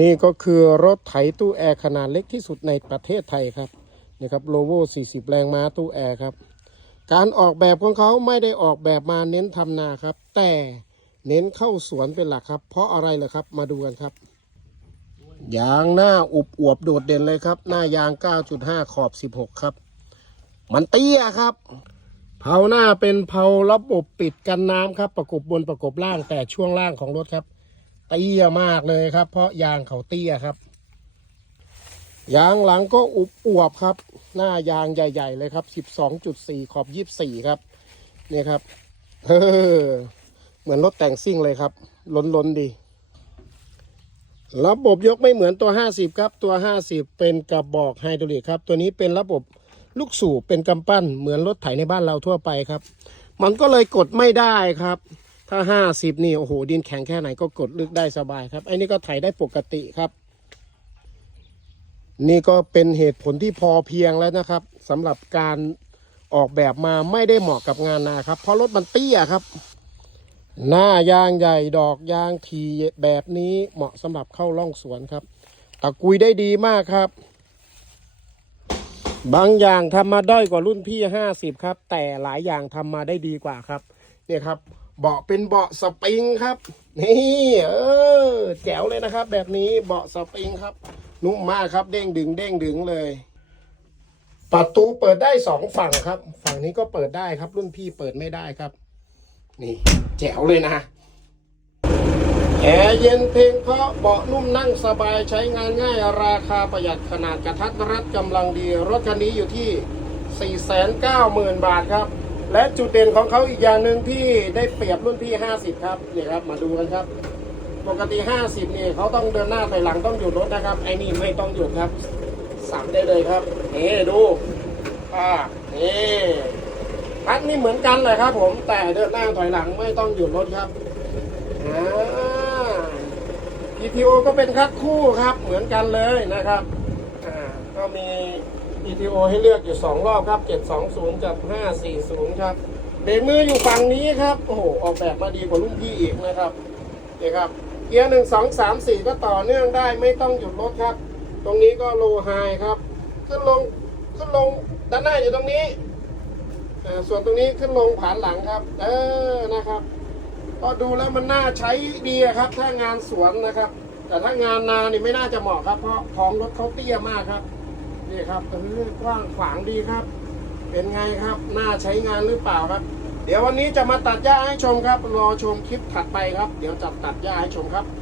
นี่ก็คือรถไถตู้แอร์ขนาดเล็กที่สุดในประเทศไทยครับนี่ครับโลโว40 แรงม้าตู้แอร์ครับ การออกแบบของเขาไม่ได้ออกแบบมาเน้นทำนาครับ แต่เน้นเข้าสวนเป็นหลักครับ เพราะอะไรเหรอครับมาดูกันครับยางหน้าอุบอวบโดดเด่นเลยครับ หน้ายาง 9.5 ขอบ 16 ครับ มันเตี้ยครับ เผาหน้าเป็นเผาระบบปิดกันน้ำครับ ประกบบนประกบล่างแต่ช่วงล่างของรถครับ เตี้ยมากเลยครับ เพราะยางเขาเตี้ยครับ ยางหลังก็อุบอวบครับ หน้ายางใหญ่ ๆ เลยครับ12.4ขอบ24ครับนี่ครับเออเหมือนรถแต่งซิ่งเลยครับ ล้นๆดีระบบยกไม่เหมือนตัว 50 ครับ ตัว 50 เป็นกระบอกไฮดรอลิกครับ ตัวนี้เป็นระบบลูกสูบเป็นกำปั้นเหมือนรถไถในบ้านเราทั่วไปครับ มันก็เลยกดไม่ได้ครับ ถ้า50นี่โอ้โหดินแข็งแค่ไหนก็กดลึกได้สบายครับไอ้นี่ก็ไถได้ปกติครับ นี่ก็เป็นเหตุผลที่พอเพียงแล้วนะครับสำหรับการออกแบบมาไม่ได้เหมาะกับงานนาครับ เพราะรถมันเตี้ยครับ หน้ายางใหญ่ดอกยางทีแบบนี้เหมาะสำหรับเข้าร่องสวนครับตะกุยได้ดีมากครับ บางอย่างทำมาด้อยกว่ารุ่นพี่50ครับ แต่หลายอย่างทำมาได้ดีกว่าครับ เนี่ยครับ เบาะเป็นเบาะสปริงครับ นี่เออแจ๋วเลยนะครับ แบบนี้เบาะสปริงครับ นุ่มมากครับ เด้งดึงเด้งดึงเลย ประตูเปิดได้สองฝั่งครับ ฝั่งนี้ก็เปิดได้ครับ รุ่นพี่เปิดไม่ได้ครับ นี่ แจ๋วเลยนะแอร์เย็นเพลงเพราะเบาะนุ่มนั่งสบายใช้งานง่ายราคาประหยัดขนาดกระทัดรัดกำลังดี รถคันนี้อยู่ที่ 490,000 บาทครับ และจุดเด่นของเขาอีกอย่างหนึ่งที่ได้เปรียบรุ่นพี่ 50 ครับนี่ครับมาดูกันครับ ปกติ 50นี่เขาต้องเดินหน้าถอยหลังต้องหยุดรถนะครับไอ้นี่ไม่ต้องหยุดครับสับได้เลยครับนี่ดูอ่านี่พัดนี่เหมือนกันเลยครับ ผมแต่เดินหน้าถอยหลังไม่ต้องหยุดรถครับอ่า PTO ก็เป็นคัดคู่ครับเหมือนกันเลยนะครับอ่าก็มี PTO ให้เลือกอยู่ 2 รอบครับ 720 กับ 540 ครับเบรกมืออยู่ฝั่งนี้ครับ โอ้โห ออกแบบมาดีกว่ารุ่นพี่อีกนะครับนี่ครับ เกียร์หนึ่งสองสามสี่ก็ต่อเนื่องได้ไม่ต้องหยุดรถครับ ตรงนี้ก็โลไฮครับ ขึ้นลงขึ้นลงด้านหน้าอยู่ตรงนี้อ่าส่วนตรงนี้ขึ้นลงผ่านหลังครับ เออนะครับ ก็ดูแล้วมันน่าใช้ดีครับ ถ้างานสวนนะครับ แต่ถ้างานนานี่ไม่น่าจะเหมาะครับ เพราะท้องรถเขาเตี้ยมากครับ นี่ครับเออกว้างขวางดีครับ เป็นไงครับน่าใช้งานหรือเปล่าครับ เดี๋ยววันนี้จะมาตัดหญ้าให้ชมครับ รอชมคลิปถัดไปครับ เดี๋ยวจะตัดหญ้าให้ชมครับ